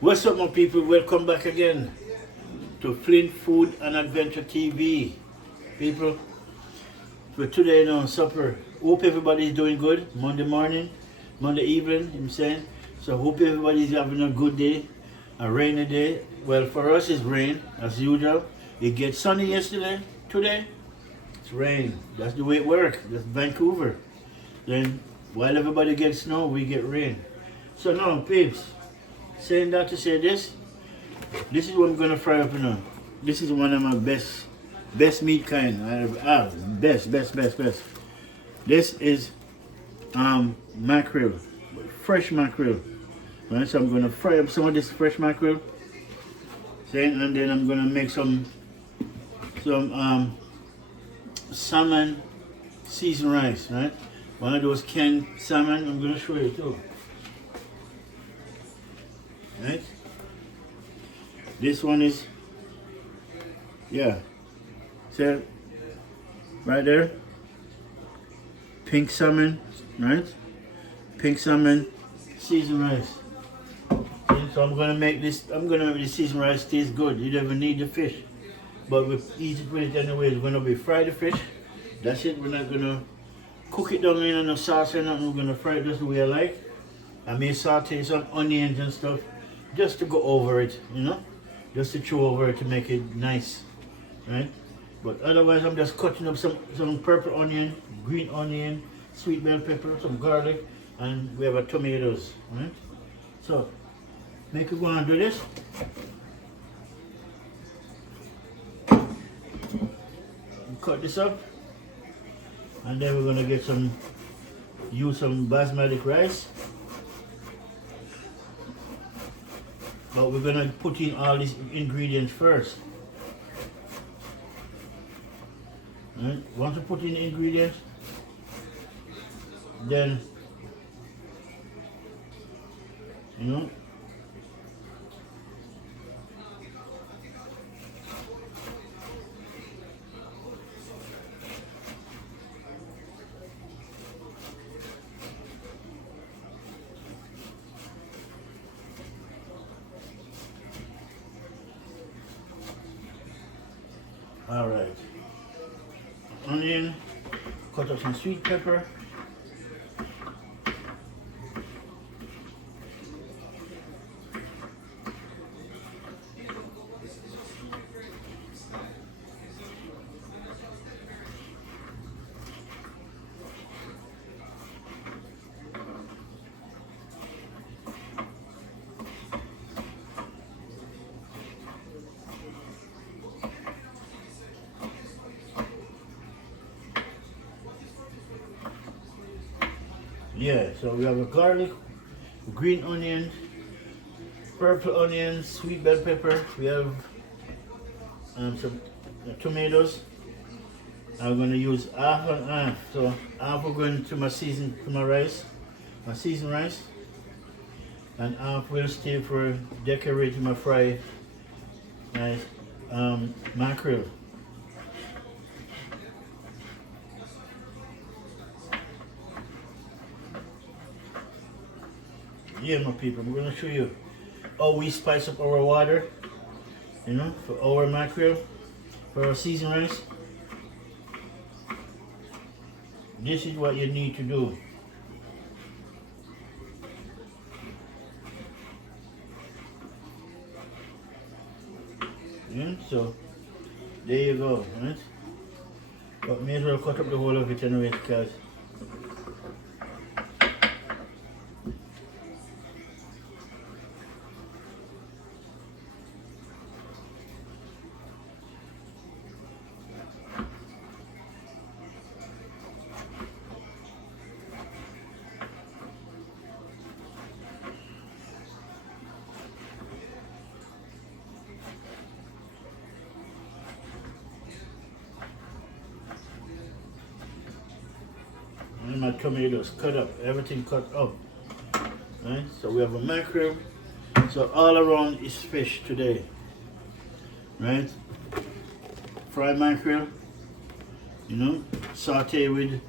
What's up, my people? Welcome back again to Flint Food and Adventure TV. People, for today now, supper. Hope everybody's doing good. Monday morning, Monday evening, I'm saying. So hope everybody's having a good day, a rainy day. Well, for us it's rain, as usual. It gets sunny yesterday, today it's rain. That's the way it works. That's Vancouver. Then while everybody gets snow, we get rain. So now, peeps, saying that to say this is what I'm gonna fry up now. This is one of my best meat kind I have. Best. This is mackerel, fresh mackerel. Right, so I'm gonna fry up some of this fresh mackerel. And then I'm gonna make some salmon seasoned rice, right? One of those canned salmon, I'm gonna show you too. Right? This one is, so right there, pink salmon, right? Pink salmon seasoned rice. And so I'm gonna make this seasoned rice taste good. You never need the fish, but we eat it with it anyway. It's gonna be fry the fish. That's it. We're not gonna cook it down in no sauce or nothing. We're gonna fry it just the way I like. I may saute some onions and stuff just to go over it, you know, just to chew over it to make it nice, right? But otherwise, I'm just cutting up some purple onion, green onion, sweet bell pepper, some garlic, and we have a tomatoes, right? So, make it go and do this. Cut this up, and then we're gonna use some basmati rice. But we're gonna put in all these ingredients first. Right? Once we put in the ingredients, then all right. Onion, cut up some sweet pepper. Yeah, so we have a garlic, green onions, purple onions, sweet bell pepper. We have some tomatoes. I'm going to use half and half. So half will go into my seasoned rice, and half will stay for decorating my fried mackerel. Yeah, my people, I'm going to show you how we spice up our water, you know, for our mackerel, for our seasoned rice. This is what you need to do. Yeah, so there you go, right? But may as well cut up the whole of it anyway, because and my tomatoes cut up, everything cut up. Right? So we have a mackerel. So all around is fish today. Right? Fried mackerel, you know, saute with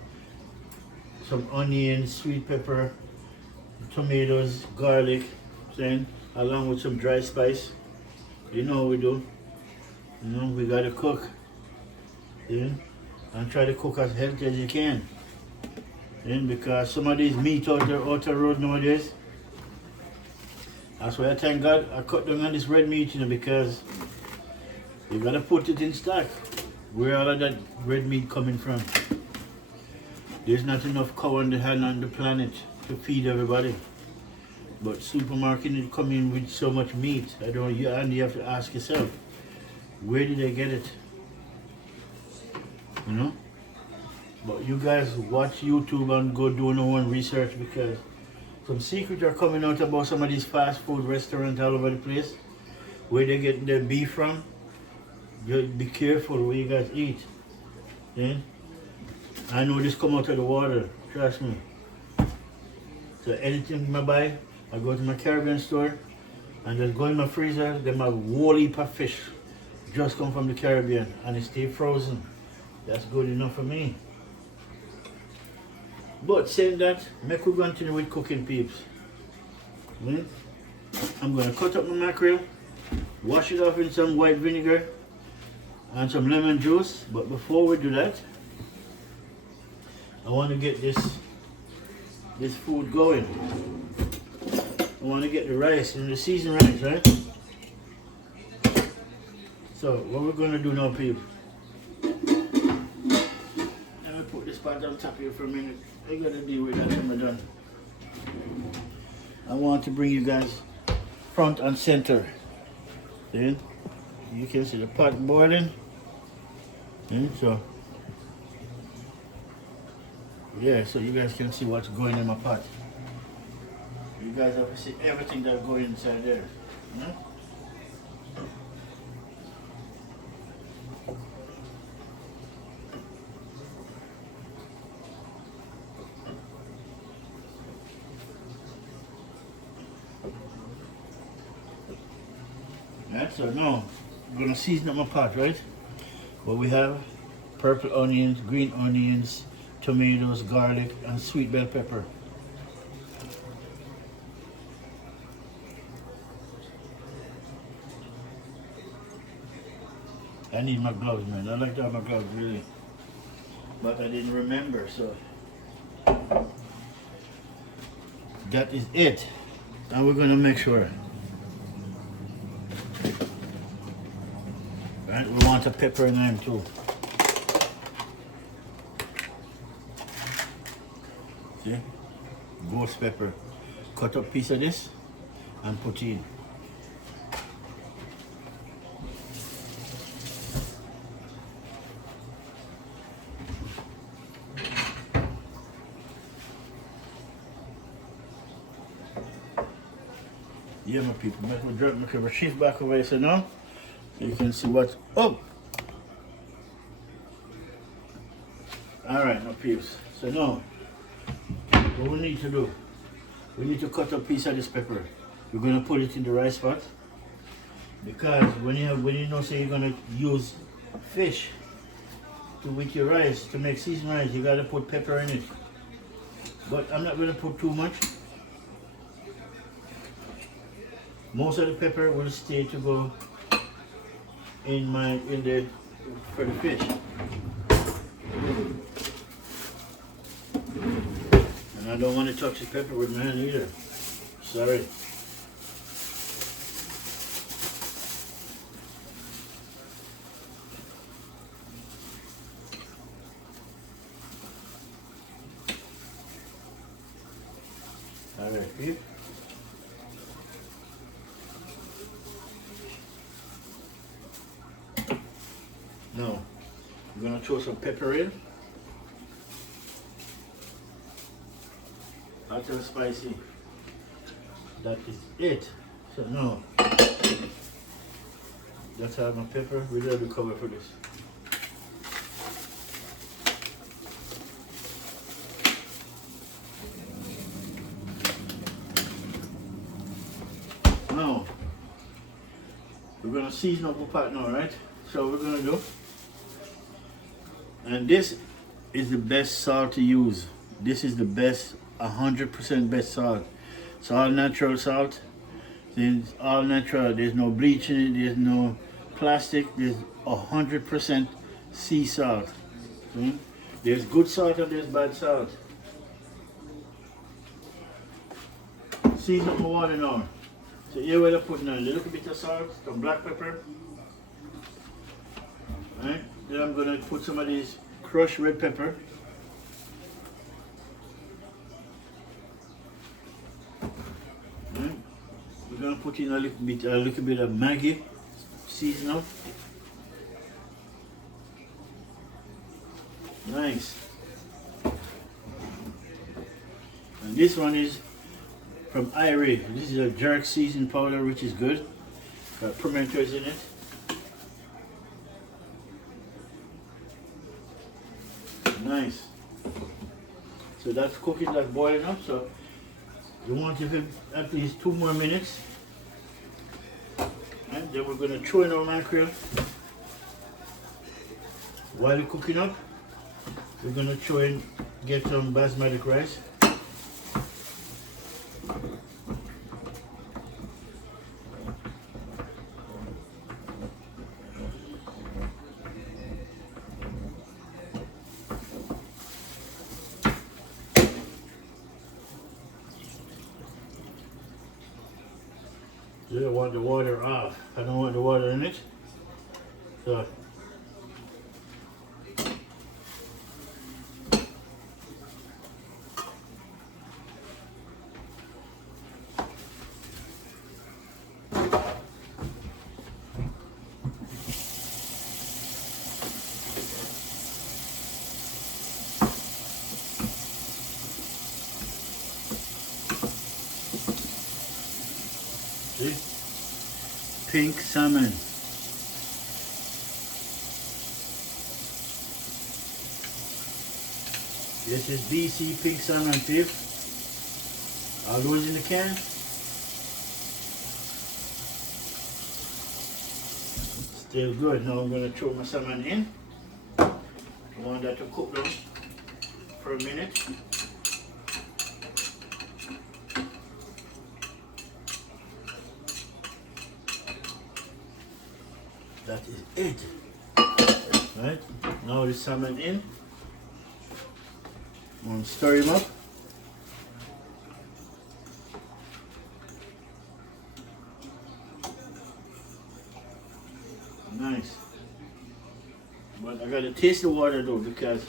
some onions, sweet pepper, tomatoes, garlic, saying along with some dry spice. You know what we do. You know, we gotta cook. Yeah? And try to cook as healthy as you can. Yeah? Because some of these meat out the road nowadays. That's why I thank God I cut down on this red meat, you know, because you gotta put it in stock. Where all of that red meat coming from? There's not enough cow on the planet to feed everybody. But supermarket is coming with so much meat. And you have to ask yourself, where did they get it? You know? But you guys watch YouTube and go do your own research, because some secrets are coming out about some of these fast food restaurants all over the place. Where they get their beef from. Just be careful where you guys eat. Yeah? I know this come out of the water, trust me. So anything I buy, I go to my Caribbean store and just go in my freezer, then my whole heap of fish just come from the Caribbean and it stay frozen. That's good enough for me. But saying that, make we continue with cooking, peeps. I'm gonna cut up my mackerel, wash it off in some white vinegar and some lemon juice. But before we do that, I want to get this food going. I want to get the rice and the seasoned rice, right? So what we're going to do now, people. Let me put this pot on top here for a minute. I got to deal with that when we're done. I want to bring you guys front and center. Then you can see the pot boiling. So yeah, so you guys can see what's going in my pot. You guys have to see everything that's going inside there. Right, so now I'm gonna season up my pot, right? What we have: purple onions, green onions, tomatoes, garlic, and sweet bell pepper. I need my gloves, man. I like to have my gloves, really. But I didn't remember, so that is it. And we're gonna make sure. Right, we want a pepper in them too. See? Ghost pepper. Cut up piece of this and put in. Yeah, my people, make a shift back away so now you can see what's up. Alright, my peeps. So now what we need to do, we need to cut a piece of this pepper. We're gonna put it in the rice pot, because when you know say you're gonna use fish with your rice to make seasoned rice, you gotta put pepper in it. But I'm not gonna put too much. Most of the pepper will stay to go for the fish. And I don't want to touch the pepper with my hand either. Sorry. Alright, see? Now, I'm going to throw some pepper in. Hot and spicy. That is it. So now, that's how my pepper. We don't have to cover for this. Now, we're going to season up the pot now, right? So we're going to do. And this is the best salt to use. This is the best, 100% best salt. It's all natural salt. It's all natural. There's no bleach in it. There's no plastic. There's 100% sea salt. See? There's good salt and there's bad salt. Season up my water now. So here we're putting a little bit of salt, some black pepper. Right? Then I'm gonna put some of these crushed red pepper. Right? We're gonna put in a little bit of Maggie season up. Nice. And this one is from Irie. This is a jerk season powder, which is good. Got pimentos in it. Nice. So that's cooking, that's boiling up. So you want to give it at least 2 more minutes. And then we're going to throw in our mackerel. While it's cooking up, we're going to throw in, get some basmati rice. I don't want the water off. I don't want the water in it. So see? Pink salmon. This is BC pink salmon beef. All those in the can. Still good. Now I'm going to throw my salmon in. I want that to cook down for a minute. That is it. Right? Now the salmon in. I'm going to stir him up. Nice. But I gotta taste the water though, because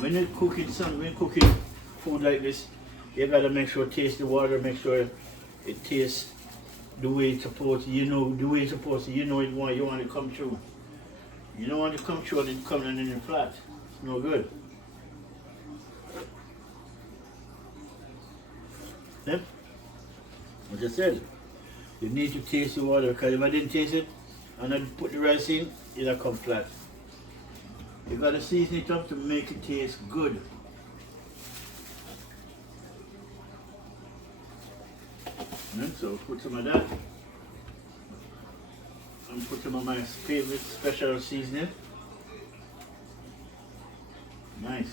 when you're cooking food like this, you gotta make sure taste the water, make sure it tastes the way it's supposed to, the way it's supposed to, you want to come through. You don't want to come through and it coming in flat. It's no good. Yep. Like I said, you need to taste the water, because if I didn't taste it and I put the rice in, it'll come flat. You gotta season it up to make it taste good. And so put some of that. And put some of my favorite special seasoning. Nice.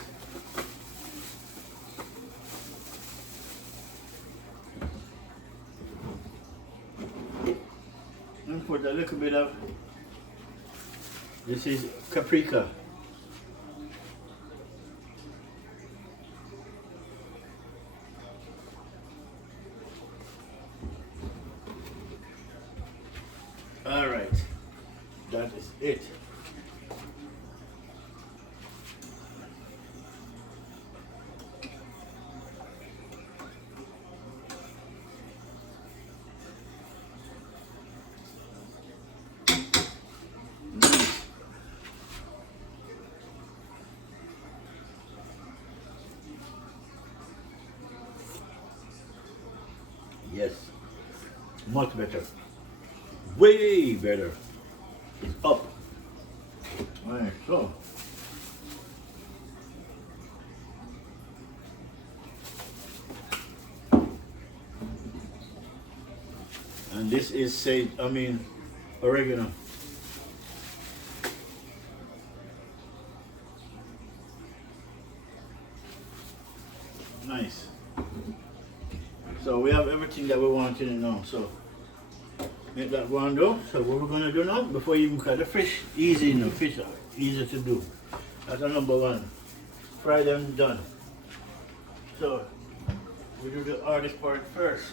And put a little bit of, this is paprika. All right, that is it. Nice. Yes, much better. Way better. It's up. Alright, so. And this is oregano. Nice. So we have everything everything that we want in it now. So make that one do. So what we're gonna do now, before you even cut the fish, easy, you know, fish are easy to do. That's a number one. Fry them done. So we do the hardest part first.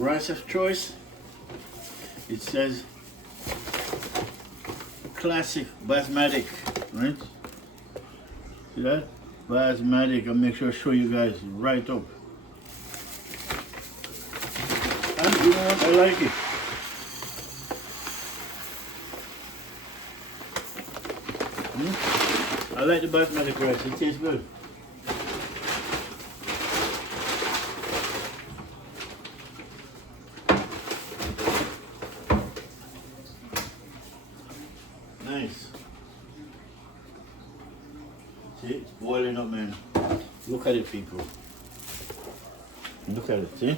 Rice of choice, it says classic basmati, right? See that? Basmati. I'll make sure I show you guys right up. And you know what? I like it. I like the basmati rice. It tastes good. Nice. See, it's boiling up, man. Look at it, people. Look at it, see?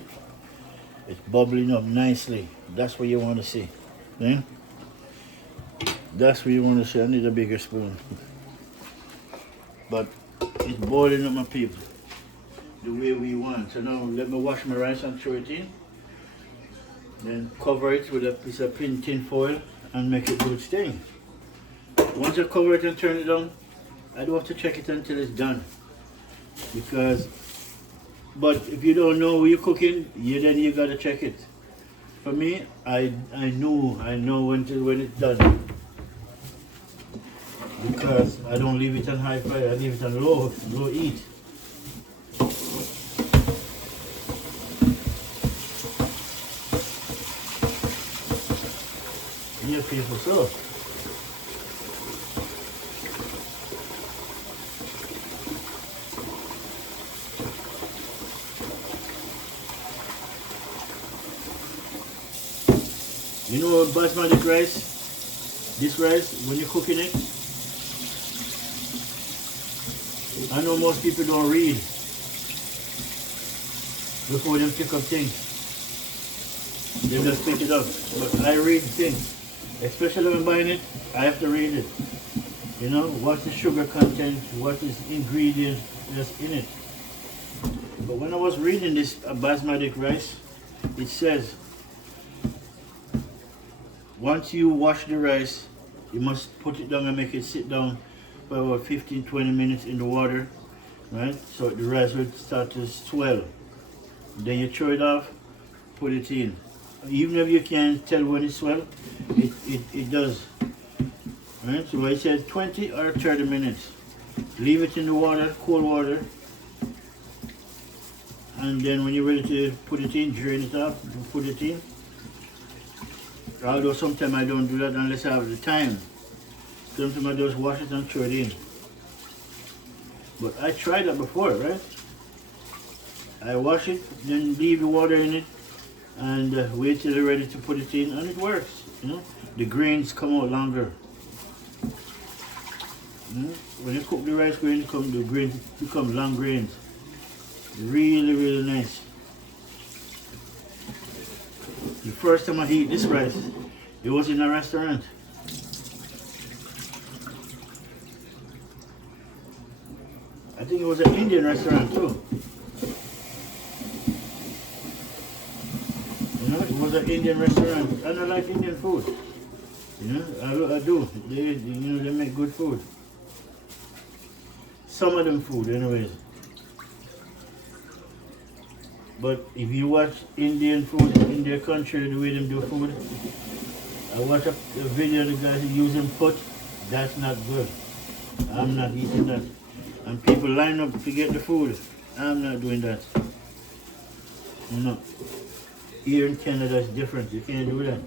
It's bubbling up nicely. That's what you want to see. See? That's what you want to see. I need a bigger spoon. But it's boiling up, my people, the way we want. So now let me wash my rice and throw it in. Then cover it with a piece of tin foil and make it do its thing. Once I cover it and turn it on, I don't have to check it until it's done. But if you don't know what you're cooking, then you gotta check it. For me, I know when it's done. Because I don't leave it on high fire, I leave it on low heat. Yeah, people, so. You know basmati rice, this rice, when you're cooking it, I know most people don't read before they pick up things. They just pick it up. But I read things. Especially when I'm buying it, I have to read it. You know, what's the sugar content, what is ingredients that's in it. But when I was reading this basmati rice, it says, once you wash the rice, you must put it down and make it sit down for about 15-20 minutes in the water, right? So the rice will start to swell. Then you throw it off, put it in. Even if you can't tell when it swells, it does. Right? So I said 20 or 30 minutes. Leave it in the water, cold water. And then when you're ready to put it in, drain it off, put it in. Although sometimes I don't do that unless I have the time. Sometimes I just wash it and throw it in. But I tried that before, right? I wash it, then leave the water in it, and wait till you're ready to put it in, and it works. You know, the grains come out longer. When you cook the rice grain, the grains become long grains. Really, really nice. The first time I ate this rice, it was in a restaurant. I think it was an Indian restaurant too. You know, it was an Indian restaurant, and I like Indian food. You know, I do. They make good food. Some of them food, anyways. But if you watch Indian food in their country, the way they do food, I watch a video of the guys using pot. That's not good. I'm not eating that. And people line up to get the food. I'm not doing that. No. Here in Canada, it's different. You can't do that.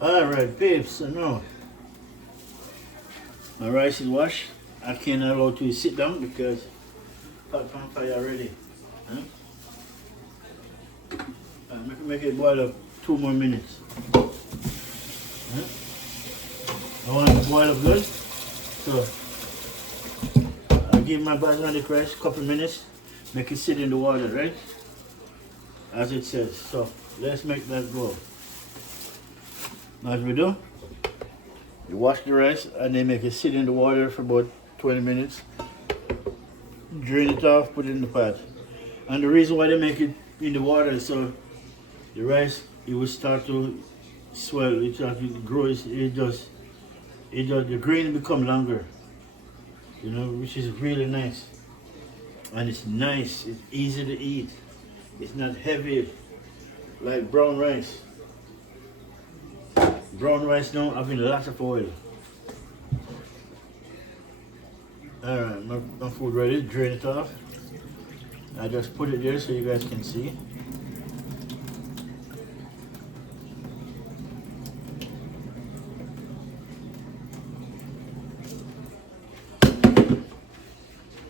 Alright, babes, so now my rice is washed. I can't allow to sit down because if pot on fire already. Huh? Make it boil up 2 more minutes. Huh? I want it to boil up good. So I'll give my basmati rice a couple minutes. Make it sit in the water, right? As it says. So let's make that go. As we do, you wash the rice and then make it sit in the water for about 20 minutes. Drain it off, put it in the pot. And the reason why they make it in the water is so the rice, it will start to swell, it start to grow, the grain become longer, you know, which is really nice. And it's nice, it's easy to eat. It's not heavy like brown rice. Brown rice now having lots of oil. Alright, my food ready, drain it off. I just put it there so you guys can see.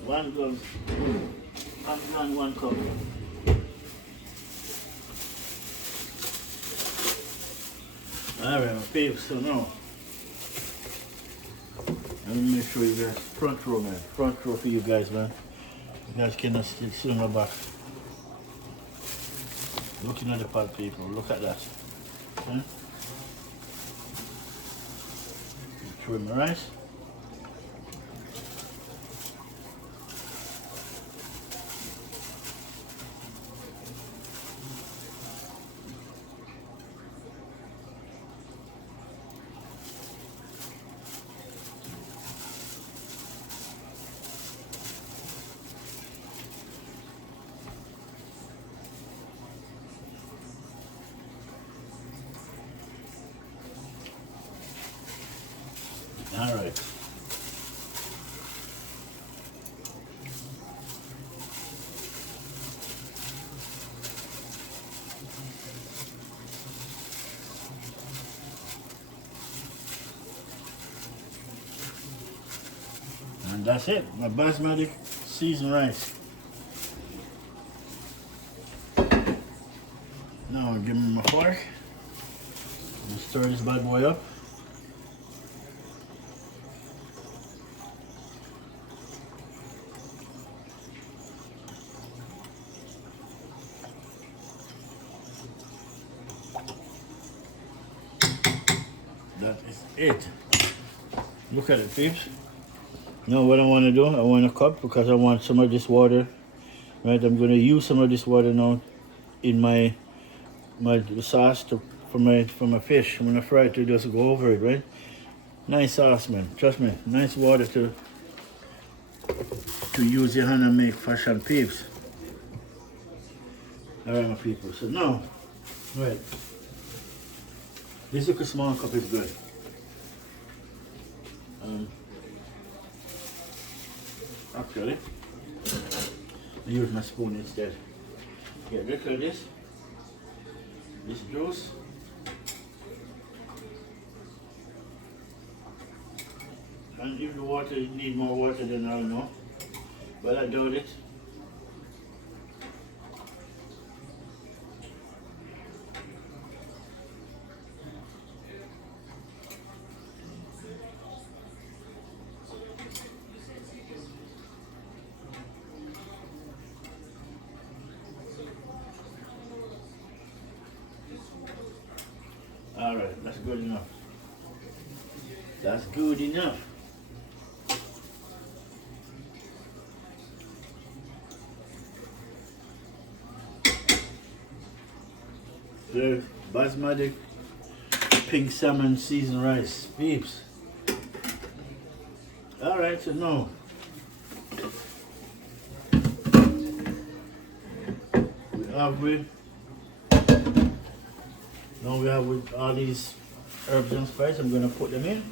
One goes, 1 cup. Alright, my peeps, so now, let me show you guys front row, man. Front row for you guys, man. You guys cannot see my back. Looking at the pot, people, look at that. Hmm? Show my rice. All right. And that's it, my basmati seasoned rice. Now I'll give me my fork and stir this bad boy up. That is it. Look at it, peeps. Now what I want to do, I want a cup because I want some of this water. Right, I'm going to use some of this water now in my sauce for my fish. I'm going to fry it to just go over it, right? Nice sauce, man. Trust me, nice water to use your hand and make fish and peeps. All right, my people. So now, right. This little small cup is good. Actually, I use my spoon instead. Get rid of this juice. And if the water need more water, then I'll know. But I doubt it. Alright, that's good enough. That's good enough. The basmati pink salmon seasoned rice, peeps. Alright, so now we have with all these herbs and spices. I'm gonna put them in.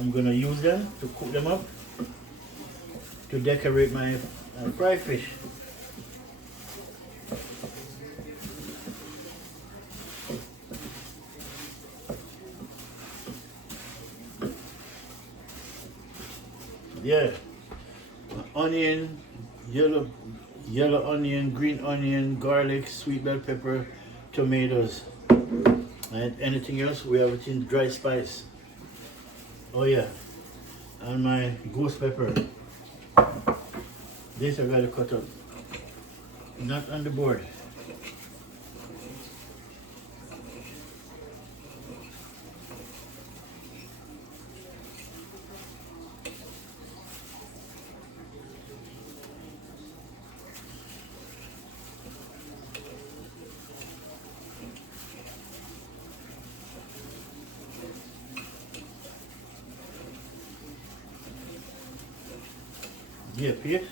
I'm gonna use them to cook them up to decorate my fried fish. Yeah, onion, yellow, yellow onion, green onion, garlic, sweet bell pepper, tomatoes. And anything else, we have it in dry spice. Oh yeah, and my ghost pepper. This I gotta cut up. Not on the board. Yep, here.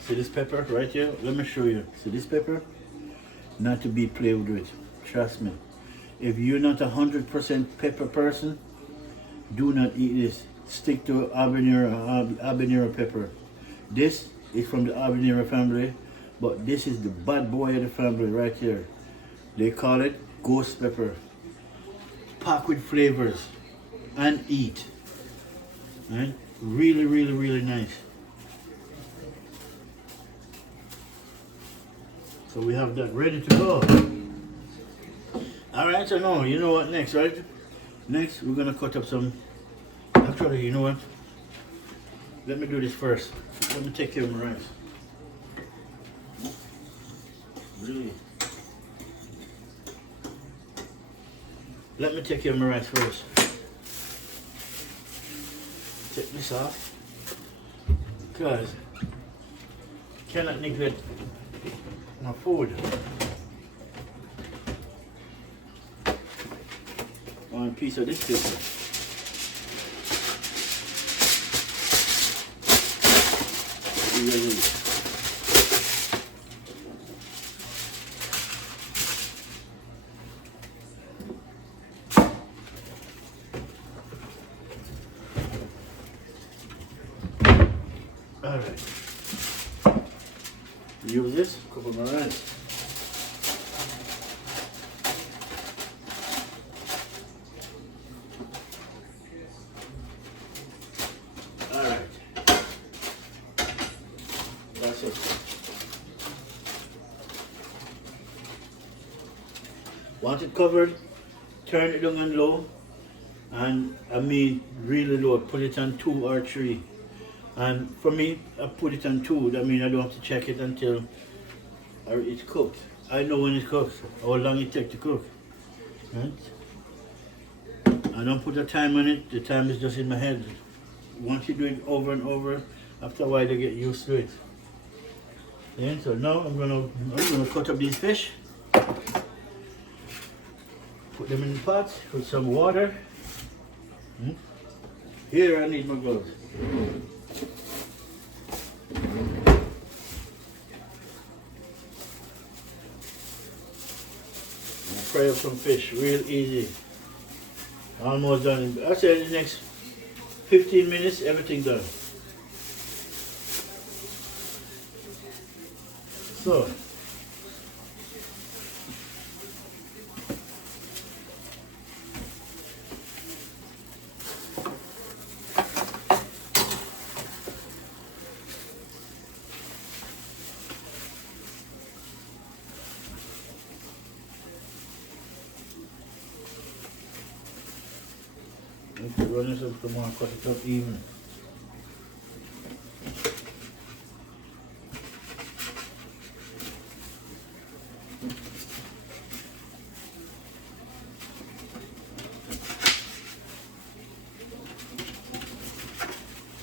See this pepper right here? Let me show you. See this pepper? Not to be played with. Trust me. If you're not 100% pepper person, do not eat this. Stick to habanero pepper. This is from the habanero family, but this is the bad boy of the family right here. They call it ghost pepper. Packed with flavors and eat. Right? Really, really, really nice. So we have that ready to go. Alright, so now you know what next, right? Next we're gonna cut up some. Actually, you know what? Let me do this first. Let me take care of my rice. Really? Let me take care of my rice first. Take this off. Because cannot neglect my food. One piece of this paper. Alright. Use this, cover my rice. Alright. That's it. Once it covered, turn it down on low, and I mean really low, put it on 2 or 3. And for me, I put it on 2. That means I don't have to check it until it's cooked. I know when it's cooked, how long it takes to cook. Right? I don't put a time on it. The time is just in my head. Once you do it over and over, after a while you get used to it. Then, so now I'm gonna cut up these fish. Put them in the pot with some water. Here I need my gloves. Fry up some fish, real easy. Almost done. I said in the next 15 minutes, everything done. So, if you run this up, come on, cut it up even.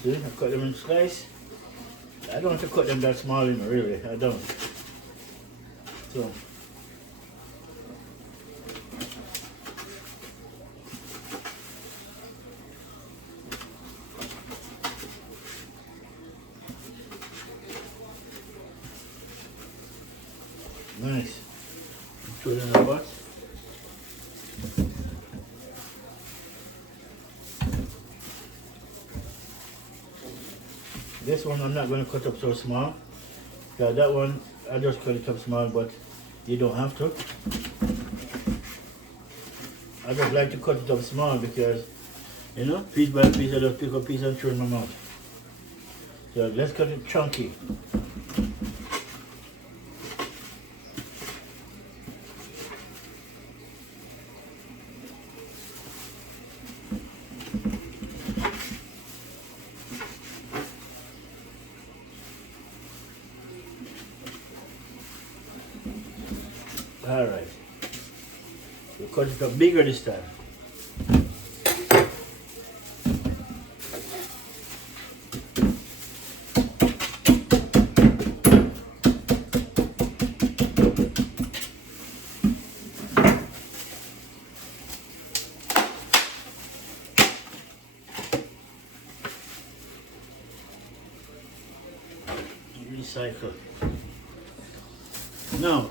See, I cut them in slice. I don't have to cut them that small, really. I don't. So. Nice. Throw it in the pot. This one I'm not going to cut up so small. Yeah, that one I just cut it up small, but you don't have to. I just like to cut it up small because, you know, piece by piece I just pick a piece and throw in my mouth. So let's cut it chunky. Alright. We'll cut it up bigger this time. Recycle. Now,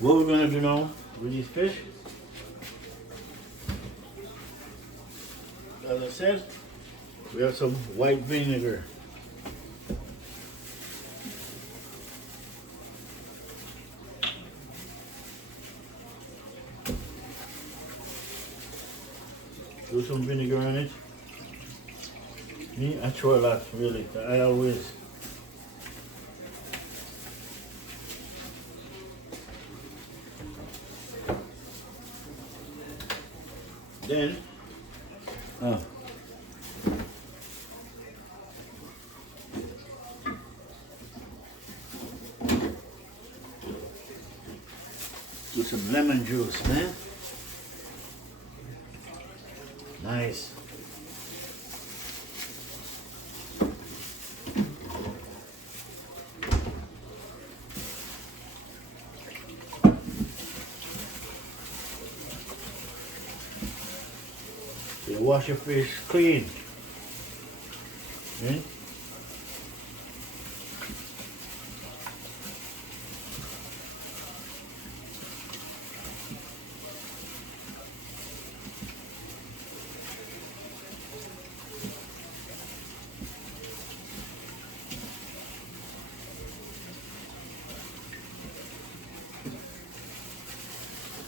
what we're gonna do now with these fish, as I said, we have some white vinegar. Do some vinegar on it. Me, I throw a lot, really. I always. Then, do some lemon juice, man. Nice. You wash your fish clean. Okay?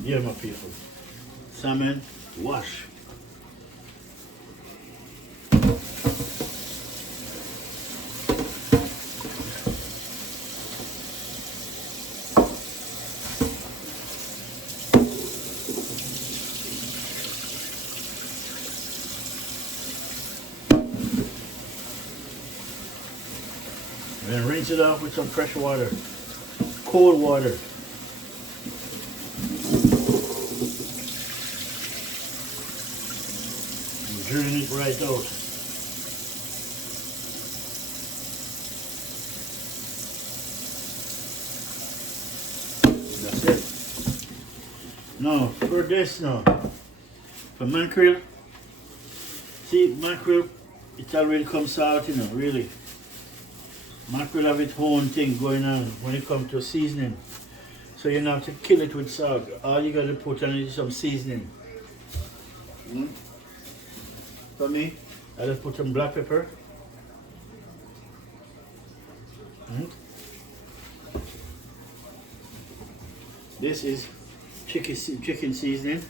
Yeah, my people. Salmon, wash. And then rinse it off with some fresh water, cold water. And drain it right out. That's it. Now, for this now, for mackerel, see mackerel, it already comes out, you know, really. Mackerel have its own thing going on when it comes to seasoning. So you don't have to kill it with salt. All you got to put on is some seasoning. For me, I just put some black pepper. This is chicken seasoning.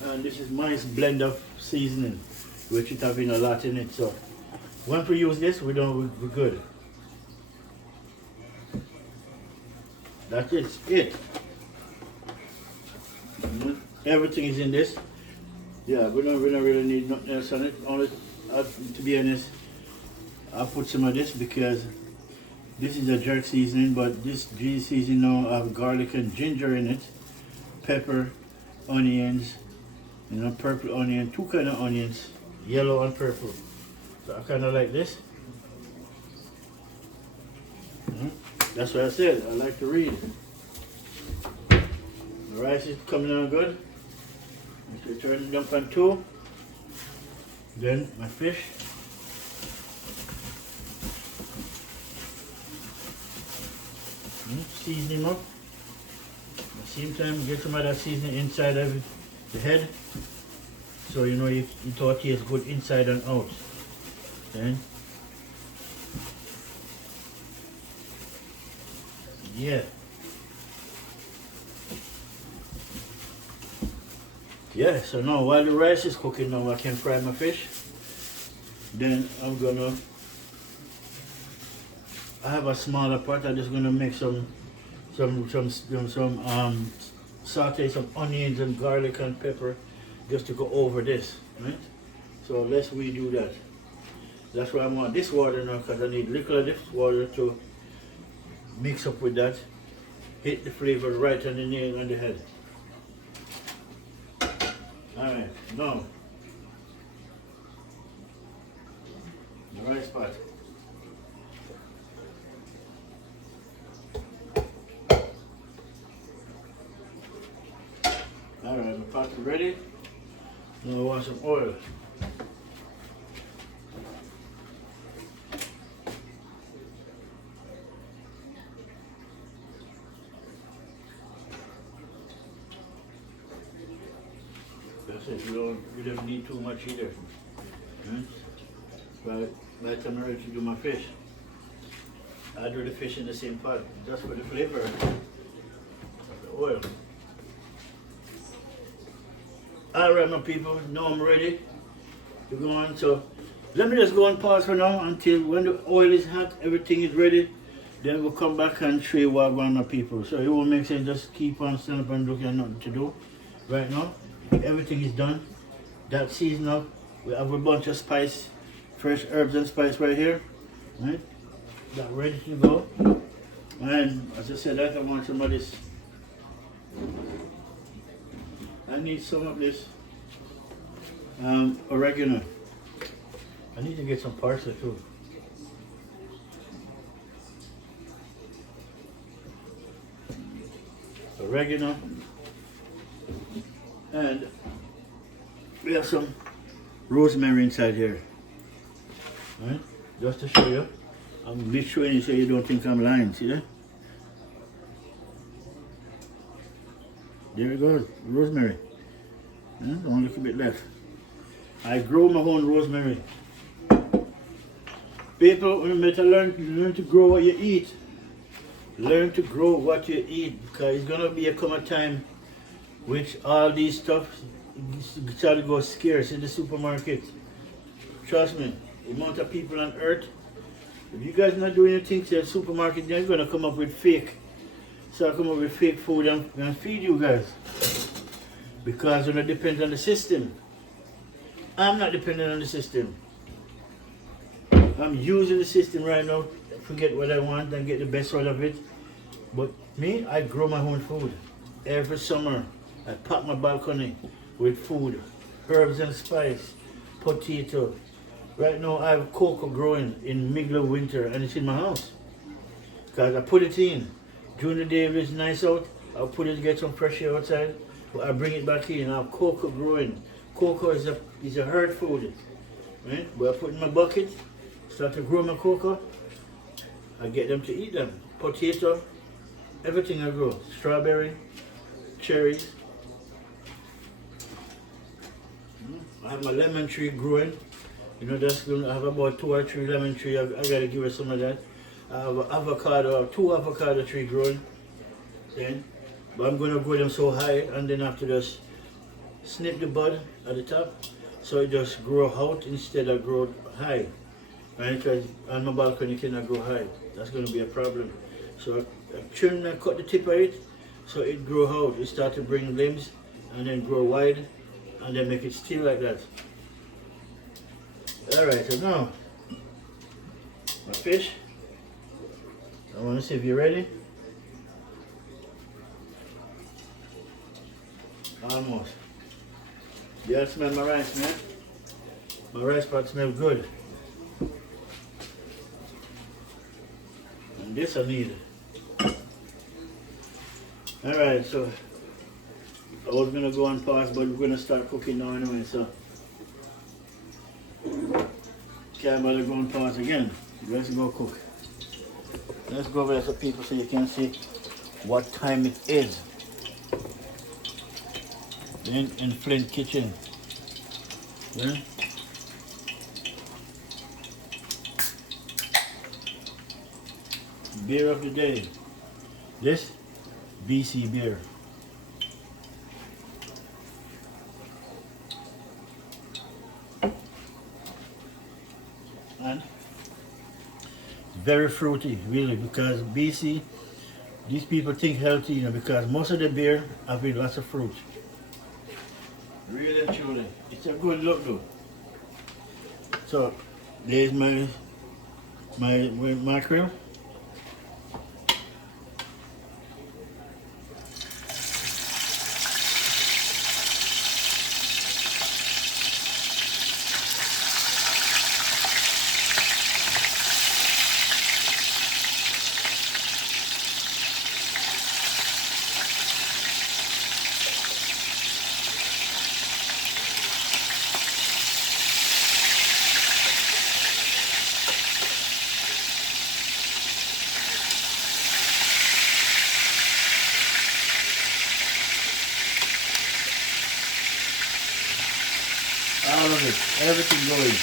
And this is my blend of seasoning, which it having a lot in it. So once we use this, we're good. That's it. Everything is in this. Yeah, we don't really need nothing else on it. Only, to be honest, I'll put some of this because this is a jerk seasoning, but this seasoning now have garlic and ginger in it, pepper, onions. You know, purple onion, two kind of onions, yellow and purple. So I kind of like this. That's what I said, I like to read. The rice is coming out good. Let's turn it up on 2. Then my fish. Season him up. At the same time, get some of that seasoning inside of the head, so you know it all tastes good inside and out. Then Yeah. Yeah, so now while the rice is cooking now I can fry my fish. Then I have a smaller pot. I'm just gonna make some saute some onions and garlic and pepper just to go over this, right? So let's redo that. That's why I want this water now, because I need a little of this water to mix up with that. Hit the flavor right on the nail on the head. Alright, now the rice pot. Alright, the pot is ready. Now I want some oil. That's it, you don't need too much either. Right? By the time I'm ready to do my fish, I do the fish in the same pot, just for the flavor of the oil. Alright my people, now I'm ready to go on. So let me just go on pause for now until when the oil is hot, everything is ready. Then we'll come back and show you what I want my people. So it won't make sense just keep on standing up and looking at nothing to do. Right now, everything is done. That season up. We have a bunch of spice, fresh herbs and spice right here. Right? That ready to go. And as I said, I want some of this. I need some of this oregano. I need to get some parsley too. Oregano. And we have some rosemary inside here. Right? Just to show you. I'm be showing you so you don't think I'm lying. See that? There it goes, rosemary. Only a little bit left. I grow my own rosemary. People, remember to learn to grow what you eat. Learn to grow what you eat, because it's gonna come a time which all these stuff start to go scarce in the supermarket. Trust me, the amount of people on earth, if you guys not doing anything to the supermarket, they're gonna come up with fake. So I come up with fake food and feed you guys. Because you're not dependent on the system. I'm not dependent on the system. I'm using the system right now to forget what I want and get the best out of it. But me, I grow my own food. Every summer, I pack my balcony with food, herbs and spice, potato. Right now, I have cocoa growing in middle of winter and it's in my house. Because I put it in. During the day, if it's nice out, I'll put it to get some fresh air outside. But I bring it back in. I have cocoa growing. Cocoa is a herd food. Right? But I put in my bucket, start to grow my cocoa. I get them to eat them. Potato, everything I grow. Strawberry, cherries. I have my lemon tree growing. You know, that's going to have about 2 or 3 lemon trees. I gotta give her some of that. I have an avocado, I have 2 avocado trees growing. Then, but I'm going to grow them so high, and then after just snip the bud at the top, so it just grow out instead of grow high. Right? Because on my balcony you cannot grow high. That's going to be a problem. So I trim and cut the tip of it, so it grow out. It start to bring limbs, and then grow wide, and then make it still like that. Alright, so now, my fish. I want to see if you're ready. Almost. You smell my rice, man? My rice pot smells good. And this I need. Alright, so I was going to go on pause, but we're going to start cooking now anyway, so can't bother go on pause again. Let's go cook. Let's go over there so people so you can see what time it is in Flint kitchen. Yeah? Beer of the day. This BC beer. And very fruity, really, because BC, these people think healthy, you know, because most of the beer have with lots of fruit. Really and truly, it's a good look though. So there's my mackerel. All of it, everything going.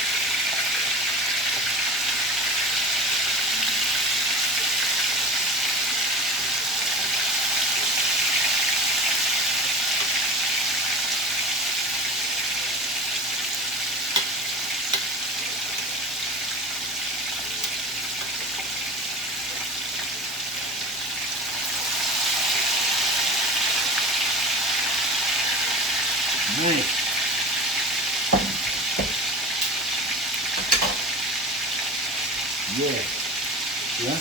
Nice. Yeah. Yeah?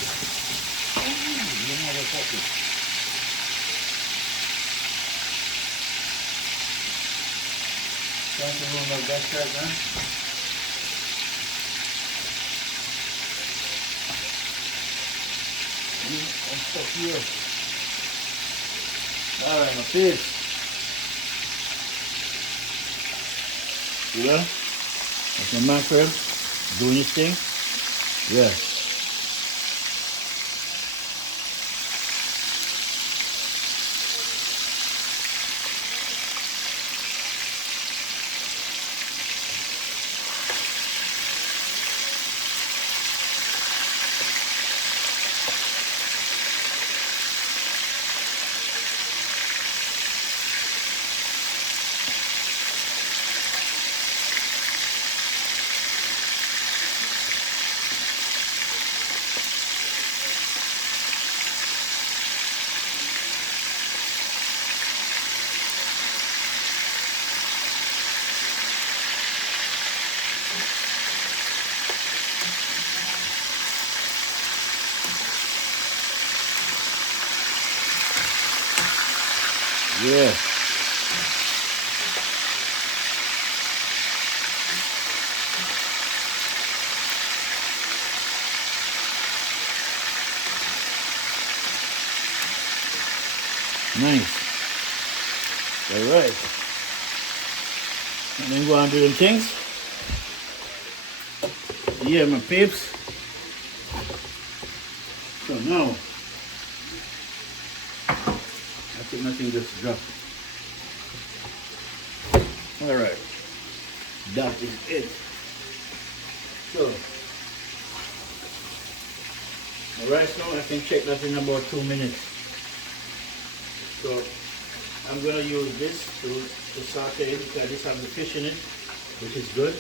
You know what's happening. Trying to run my best right now. I'm stuck here. Alright, my fish. Yeah? That's my mackerel doing his thing. Yeah. Yeah. Nice. All right. And then go on doing things. Yeah, my peeps. So now, I think nothing just dropped. All right. That is it. So, the rice now, I can check that in about 2 minutes. So, I'm going to use this to saute it because this has the fish in it, which is good.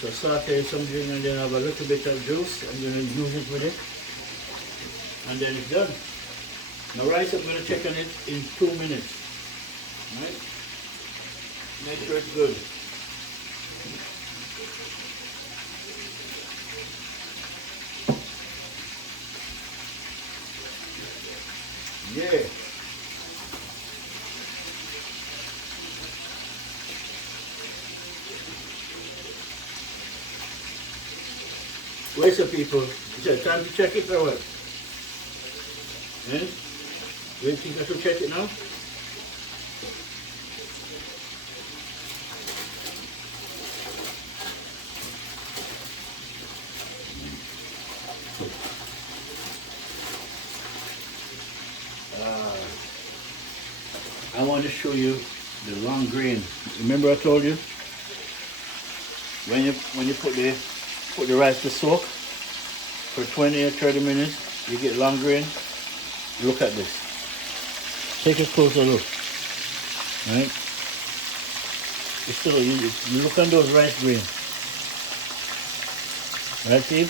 So saute something and then have a little bit of juice. I'm going to use it with it. And then it's done. Now rice, I'm going to check on it in 2 minutes. Right? Make sure it's good. Yeah. Where's the people? Is it time to check it or what? Eh? Do you think I should check it now? I want to show you the long grain. Remember I told you when you put the rice to soak for 20 or 30 minutes, you get long grain. Look at this. Take a closer look. Right? It's still, you look on those rice grains. Right, see?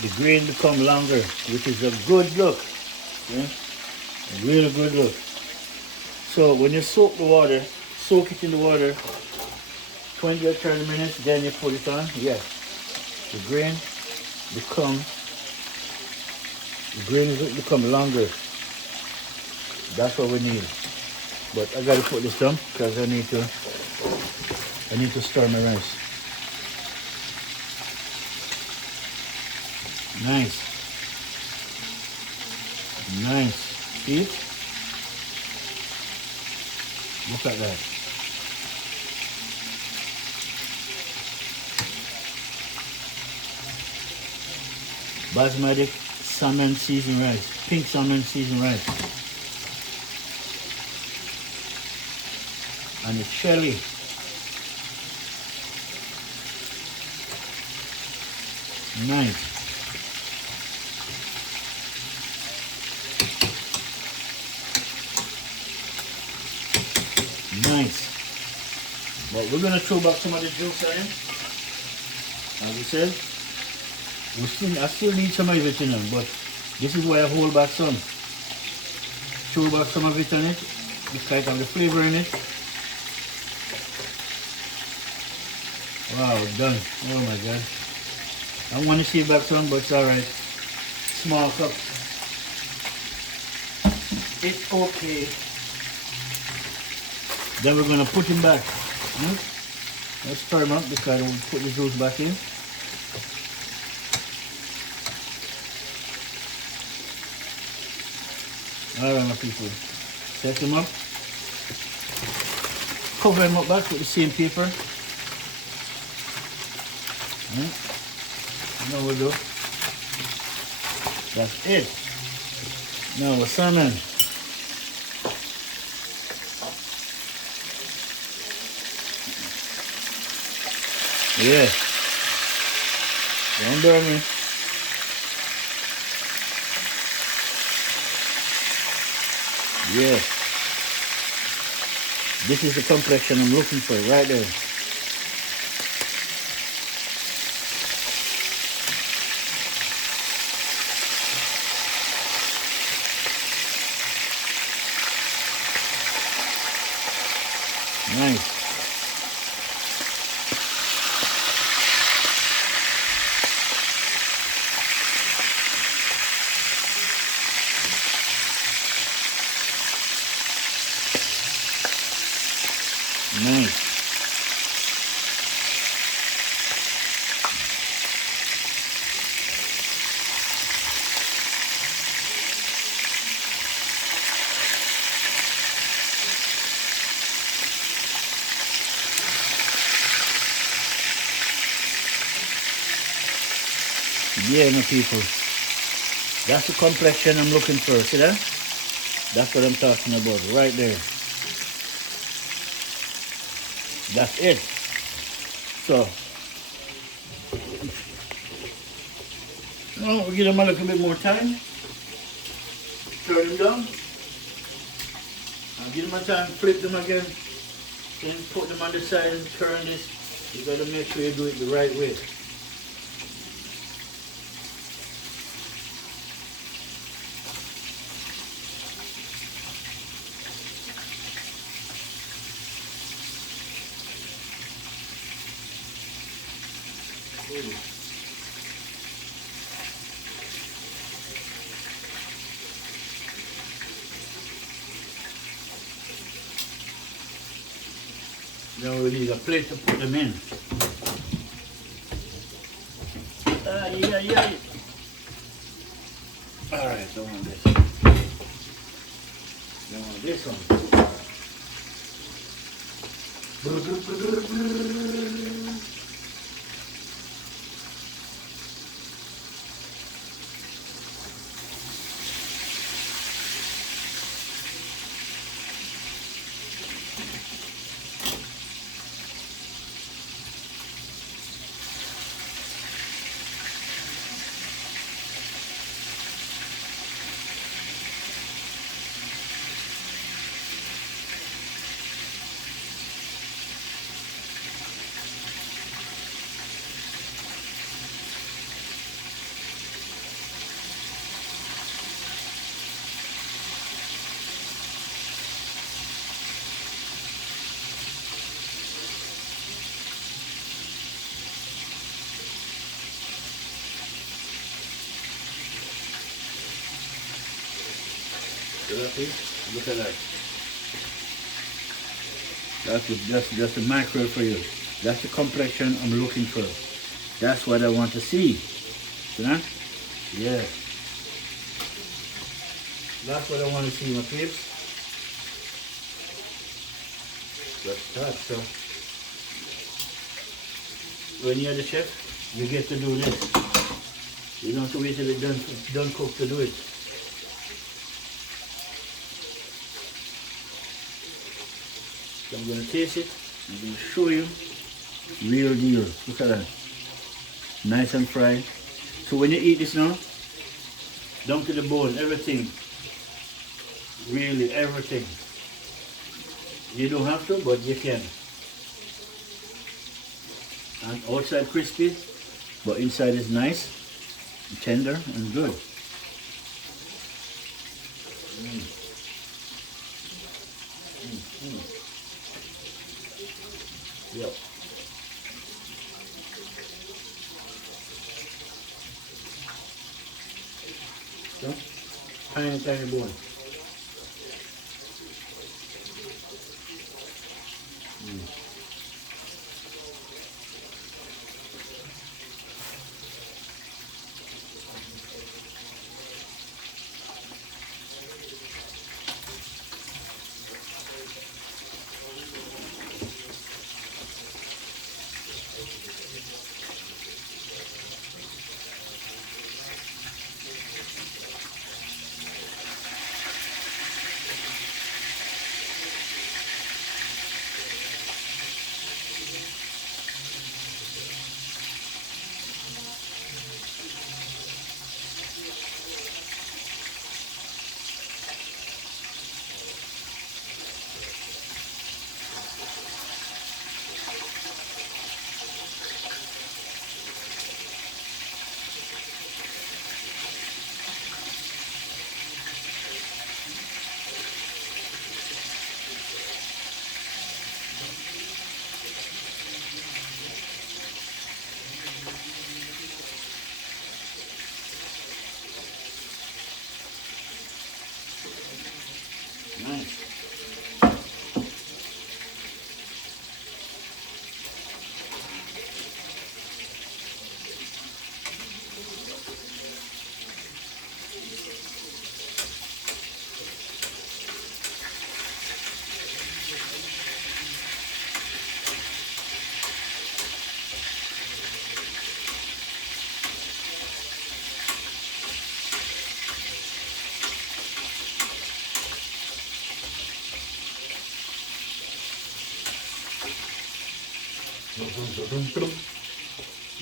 The grain become longer, which is a good look. Yeah? A really good look. So when you soak the water, soak it in the water 20 or 30 minutes, then you put it on. Yeah. The grain become longer. That's what we need. But I gotta put this down because I need to stir my rice. Nice. Nice. See? Look at that. Basmati salmon seasoned rice. Pink salmon seasoned rice. And it's shelly. Nice. Nice. But we're gonna throw back some of the juice on it. As we said, I still need some of it in them, but this is why I hold back some. Throw back some of it on it, because it have the flavor in it. Wow, done. Oh my god. I want to see back some, but it's alright. Small cup. It's okay. Then we're gonna put him back. Let's stir him up because we'll put the juice back in. Alright, my people. Set him up. Cover him up back with the same paper. Now we'll do. That's it. Now the salmon. Yeah. Don't burn me. Yeah. This is the complexion I'm looking for right there. Nice. Nice. Yeah, my people. That's the complexion I'm looking for. See that? That's what I'm talking about right there. That's it. So, now we'll give them a little bit more time. Turn them down. And give them a time, flip them again. Then put them on the side and turn this. You gotta make sure you do it the right way. Now we need a plate to put them in. Yeah. Alright, I want this. I want this one. So that's it. Look at that. That's the mackerel for you. That's the complexion I'm looking for. That's what I want to see. You know? Yeah. That's what I want to see, my peeps. That's that. So when you're the chef, you get to do this. You don't have to wait till it's done cooked to do it. So I'm going to taste it. I'm going to show you. Real deal. Look at that. Nice and fried. So when you eat this now, down to the bone, everything. Really everything. You don't have to, but you can. And outside crispy, but inside is nice, tender and good. Yep. So, tiny bone. Nice.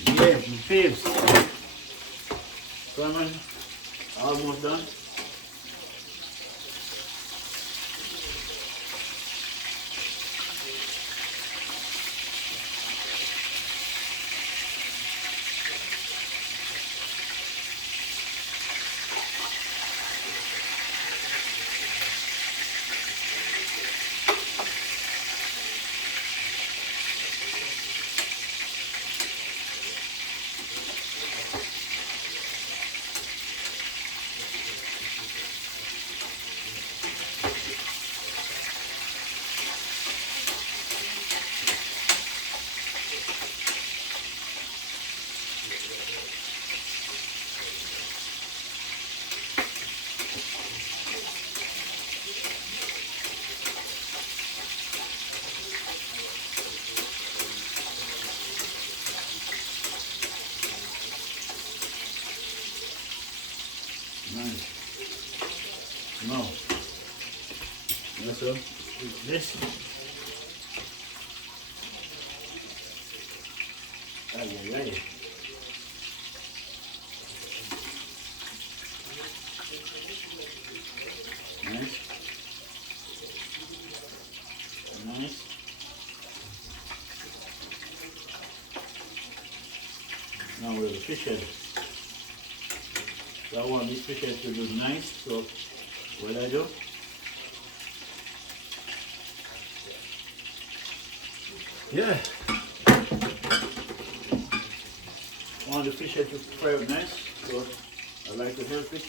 Yeah, peeps. Salmon almost done. Nice. No. That's all. This. Ay, ay, ay. Nice. Nice. Now we'll fish it. So I want this fish head to look nice, so what I do? Yeah. I want the fish head to fry up nice, so I like to help it.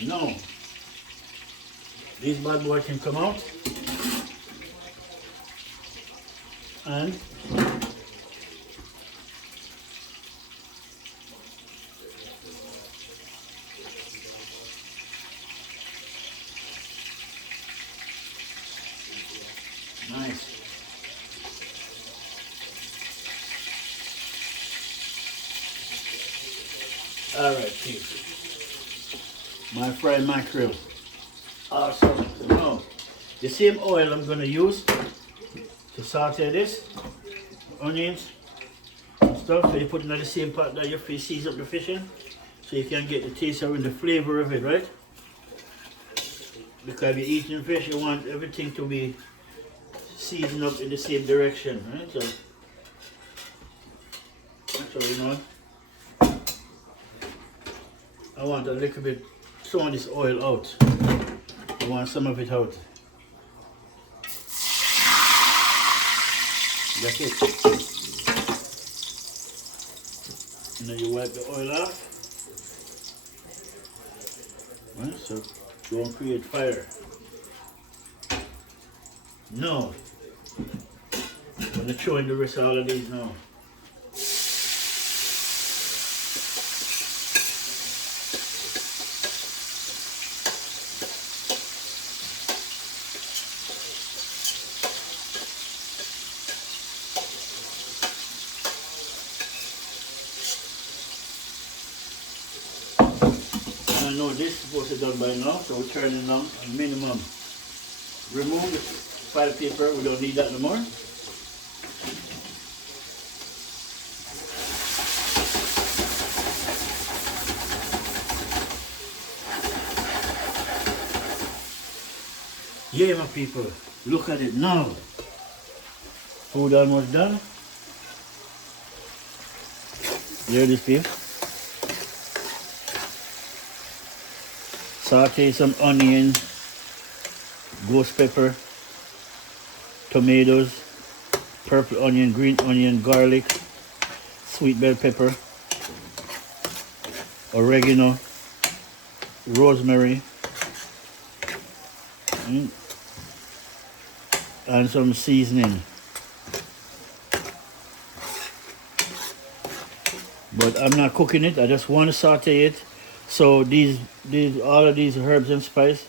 Now, these bad boys can come out. And nice. Alright, peeps. My fried mackerel. Awesome. Now, the same oil I'm going to use to saute this, onions and stuff. So you put it in the same pot that you season up the fish in, so you can get the taste and the flavor of it, right? Because you're eating fish, you want everything to be seasoned up in the same direction, right? So that's all, you know. I want a little bit, some of this oil out. I want some of it out. That's it. And then you wipe the oil off. Right, so don't create fire. No. I'm going to throw in the rest of all of these now. I know this is supposed to be done by now, so we're turning on minimum. Remove the file paper, we don't need that no more. Yeah, my people, look at it now. Food almost done. There it is, people. Saute some onion, ghost pepper, tomatoes, purple onion, green onion, garlic, sweet bell pepper, oregano, rosemary, and some seasoning. But I'm not cooking it, I just want to saute it. So all of these herbs and spice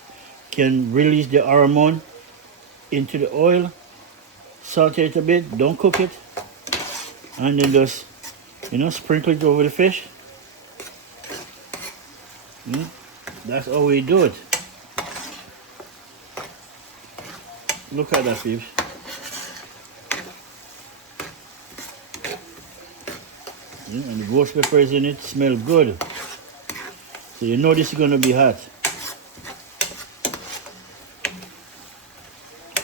can release the aroma into the oil. Saute it a bit, don't cook it, and then just, you know, sprinkle it over the fish. That's how we do it. Look at that, peeps. And the ghost pepper is in it, smells good. So you know this is going to be hot.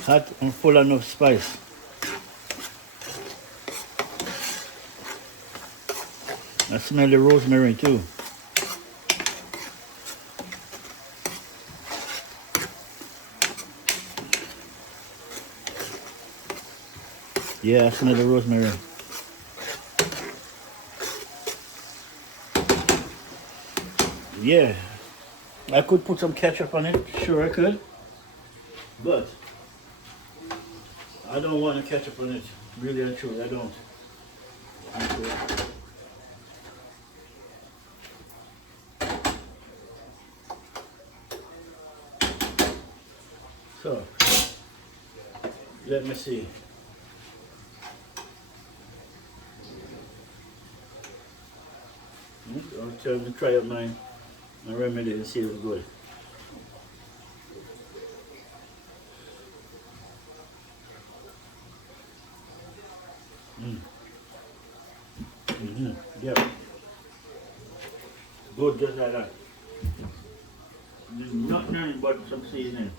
Hot and full enough spice. I smell the rosemary too. Yeah, I smell the rosemary. Yeah, I could put some ketchup on it, sure I could, but I don't want a ketchup on it, really and truly, I don't. So, let me see. I'll try out my remedy and see if it's good. Yeah. Good, just like that. There's nothing in it but some seasoning.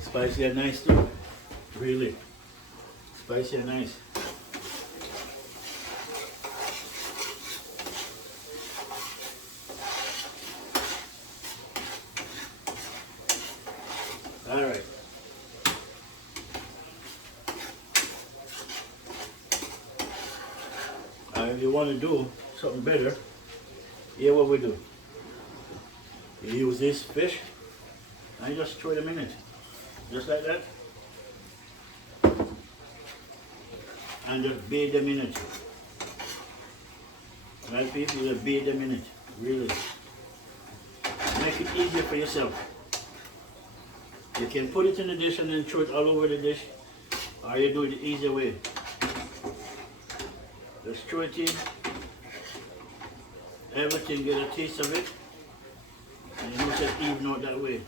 Spicy and nice too. Really. Spicy and nice. All right. if you want to do something better, here what we do. You use this fish and just throw them in it. Just like that. And just bathe them in it. Right, people? Just bathe them in it. Really. Make it easier for yourself. You can put it in the dish and then throw it all over the dish. Or you do it the easier way. Just throw it in. Everything get a taste of it. And you must just even out that way.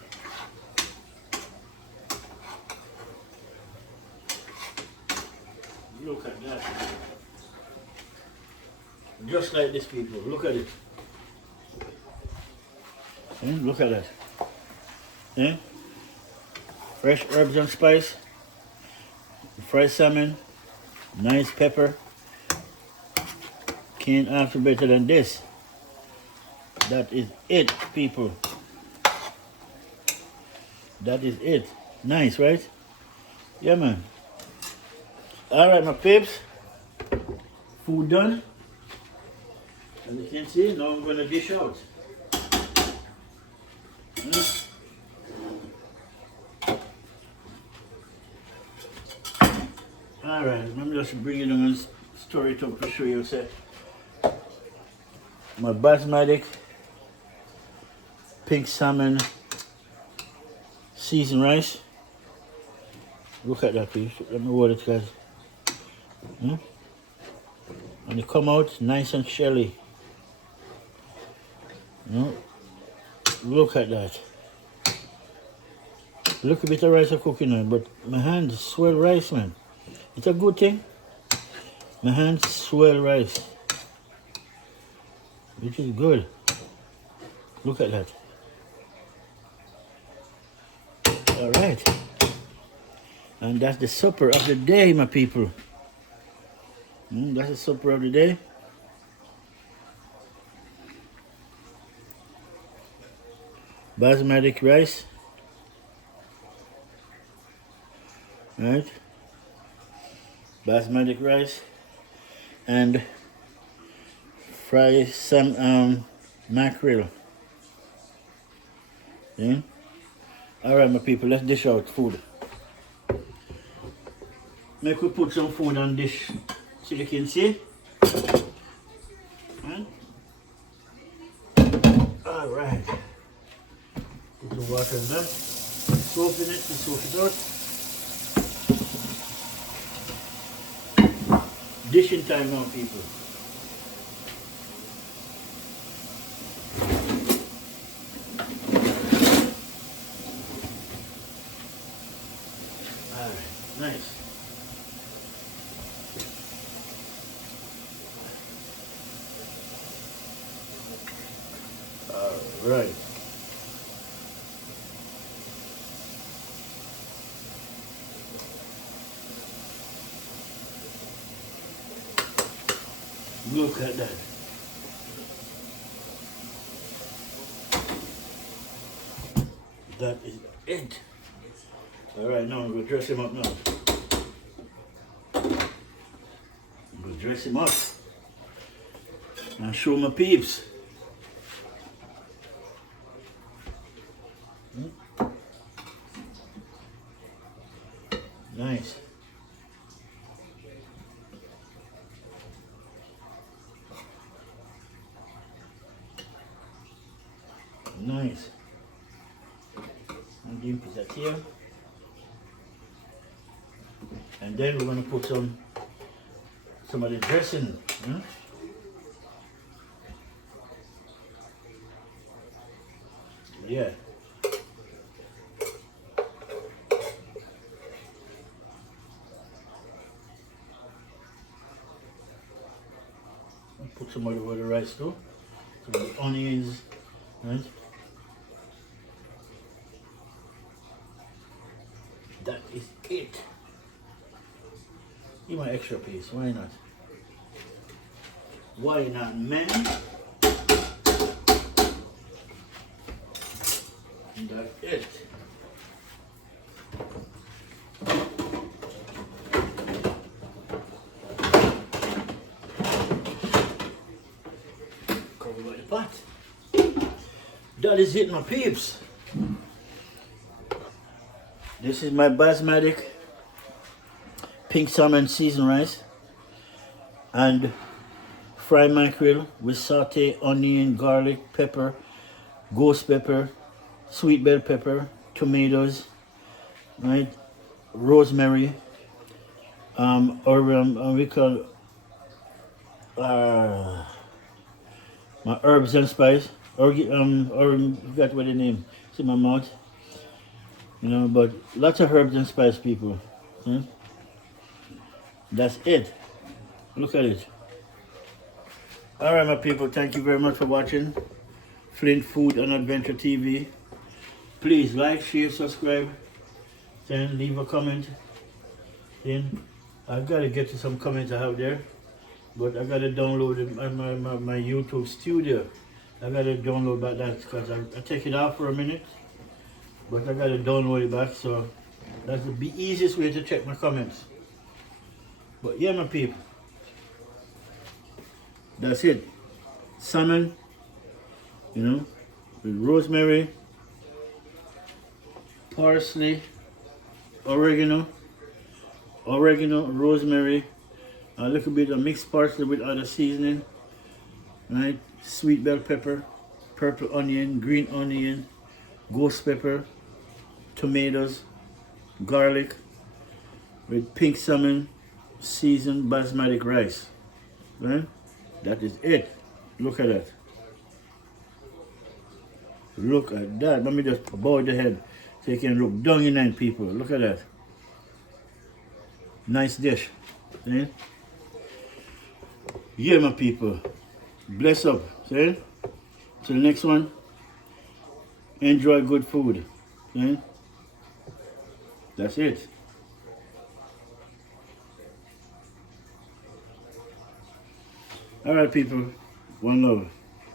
Look at that. Just like this, people. Look at it. Look at that. Fresh herbs and spice. Fried salmon. Nice pepper. Can't ask for better than this. That is it, people. That is it. Nice, right? Yeah, man. Alright, my peeps. Food done. As you can see, now I'm going to dish out. Alright, let me just bring it on and stir it up to show you. My basmati pink salmon seasoned rice. Look at that, please. Let me hold it, guys. And it come out nice and shelly. Look at that. Look a bit of rice are cooking on, but my hands swell rice, man. It's a good thing. My hands swell rice, which is good. Look at that. All right. And that's the supper of the day, my people. That's the supper of the day. Basmati rice. Right? Basmati rice. And fried some mackerel. Yeah? Alright, my people, let's dish out food. Make we put some food on dish so you can see. Right? Alright. Put the water in there. Soak in it and soak it out. Dishing time now, people. Alright, nice. Alright. Look at that. That is it. Alright, now I'm going to dress him up now. I'm going to dress him up and show my peeps. Nice. Nice. I'm going to put that here. And then we're going to put some of the dressing. Yeah. I'll put some of the rice too. Some of the onions, right? That is it. Give me an extra piece, why not? Why not, man? And that's it. That is it, my peeps. This is my basmati pink salmon seasoned rice and fried mackerel with sauté, onion, garlic, pepper, ghost pepper, sweet bell pepper, tomatoes, right? Rosemary, we call my herbs and spice, or forgot what the name. It's in my mouth, you know. But lots of herbs and spice, people. Hmm? That's it. Look at it. All right, my people. Thank you very much for watching Flint Food and Adventure TV. Please like, share, subscribe, then leave a comment. Then I've got to get to some comments I have there, but I got to download my YouTube studio. I got to download back that because I take it out for a minute, but I got to download it back. So that's the easiest way to check my comments. But yeah, my people, that's it. Salmon, you know, with rosemary, parsley, oregano, rosemary, a little bit of mixed parsley with other seasoning, right? Sweet bell pepper, purple onion, green onion, ghost pepper, tomatoes, garlic, with pink salmon, seasoned basmati rice, right? That is it. Look at that. Look at that. Let me just bow the head so you can look down in line, people. Look at that. Nice dish. See? Yeah, my people. Bless up. See? Till the next one. Enjoy good food. See? That's it. All right, people. One love.